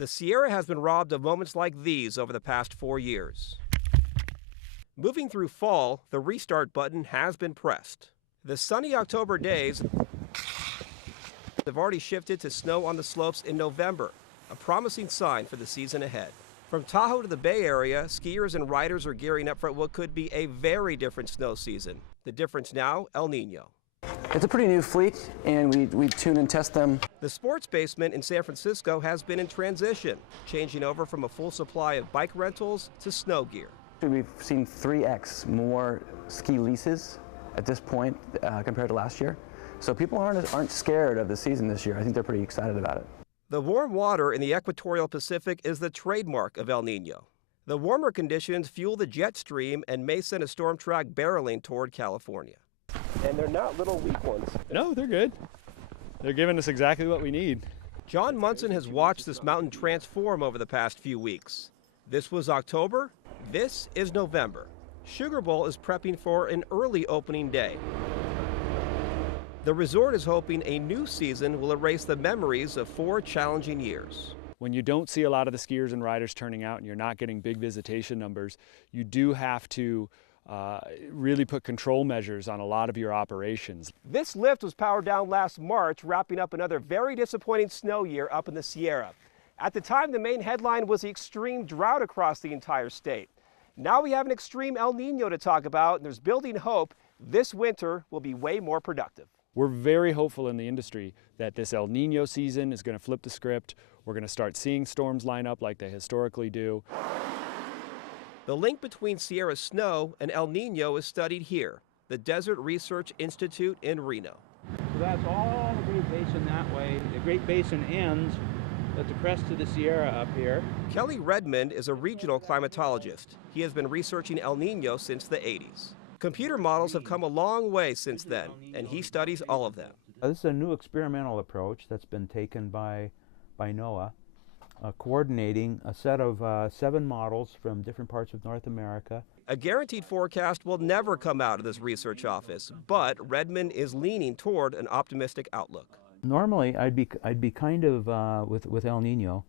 The Sierra has been robbed of moments like these over the past 4 years. Moving through fall, the restart button has been pressed. The sunny October days have already shifted to snow on the slopes in November, a promising sign for the season ahead. From Tahoe to the Bay Area, skiers and riders are gearing up for what could be a very different snow season. The difference now, El Niño. It's a pretty new fleet, and we tune and test them. The sports basement in San Francisco has been in transition, changing over from a full supply of bike rentals to snow gear. We've seen 3x more ski leases at this point compared to last year. So people aren't scared of the season this year. I think they're pretty excited about it. The warm water in the equatorial Pacific is the trademark of El Niño. The warmer conditions fuel the jet stream and may send a storm track barreling toward California. And they're not little weak ones. No, they're good. They're giving us exactly what we need. John Munson has watched this mountain transform over the past few weeks. This was October. This is November. Sugar Bowl is prepping for an early opening day. The resort is hoping a new season will erase the memories of 4 challenging years. When you don't see a lot of the skiers and riders turning out and you're not getting big visitation numbers, you do have to really put control measures on a lot of your operations. This lift was powered down last March, wrapping up another very disappointing snow year up in the Sierra. At the time, the main headline was the extreme drought across the entire state. Now we have an extreme El Niño to talk about, and there's building hope this winter will be way more productive. We're very hopeful in the industry that this El Niño season is going to flip the script. We're going to start seeing storms line up like they historically do. The link between Sierra snow and El Niño is studied here, the Desert Research Institute in Reno. So that's all the Great Basin that way. The Great Basin ends at the crest of the Sierra up here. Kelly Redmond is a regional climatologist. He has been researching El Niño since the 80s. Computer models have come a long way since then, and he studies all of them. This is a new experimental approach that's been taken by NOAA, coordinating a set of 7 models from different parts of North America. A guaranteed forecast will never come out of this research office, but Redmond is leaning toward an optimistic outlook. Normally, I'd be kind of with El Niño,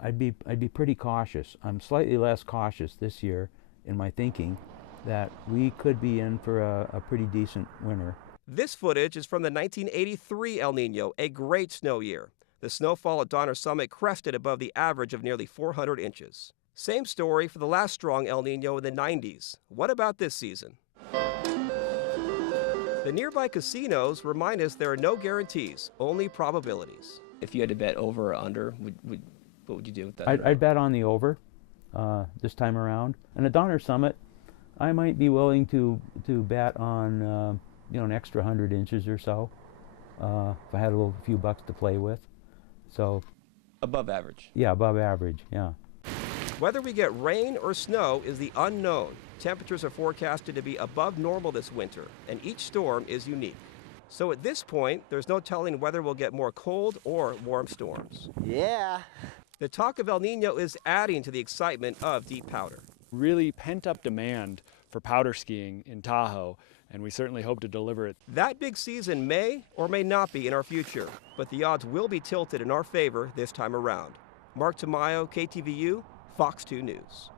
I'd be pretty cautious. I'm slightly less cautious this year in my thinking that we could be in for a pretty decent winter. This footage is from the 1983 El Niño, a great snow year. The snowfall at Donner Summit crested above the average of nearly 400 inches. Same story for the last strong El Niño in the 90s. What about this season? The nearby casinos remind us there are no guarantees, only probabilities. If you had to bet over or under, what would you do with that? I'd bet on the over this time around. And at Donner Summit, I might be willing to bet on an extra 100 inches or so if I had a few bucks to play with. So above average. Yeah, above average. Yeah. Whether we get rain or snow is the unknown. Temperatures are forecasted to be above normal this winter, and each storm is unique. So at this point, there's no telling whether we'll get more cold or warm storms. Yeah. The talk of El Niño is adding to the excitement of deep powder. Really pent-up demand for powder skiing in Tahoe, and we certainly hope to deliver it. That big season may or may not be in our future, but the odds will be tilted in our favor this time around. Mark Tamayo, KTVU, Fox 2 News.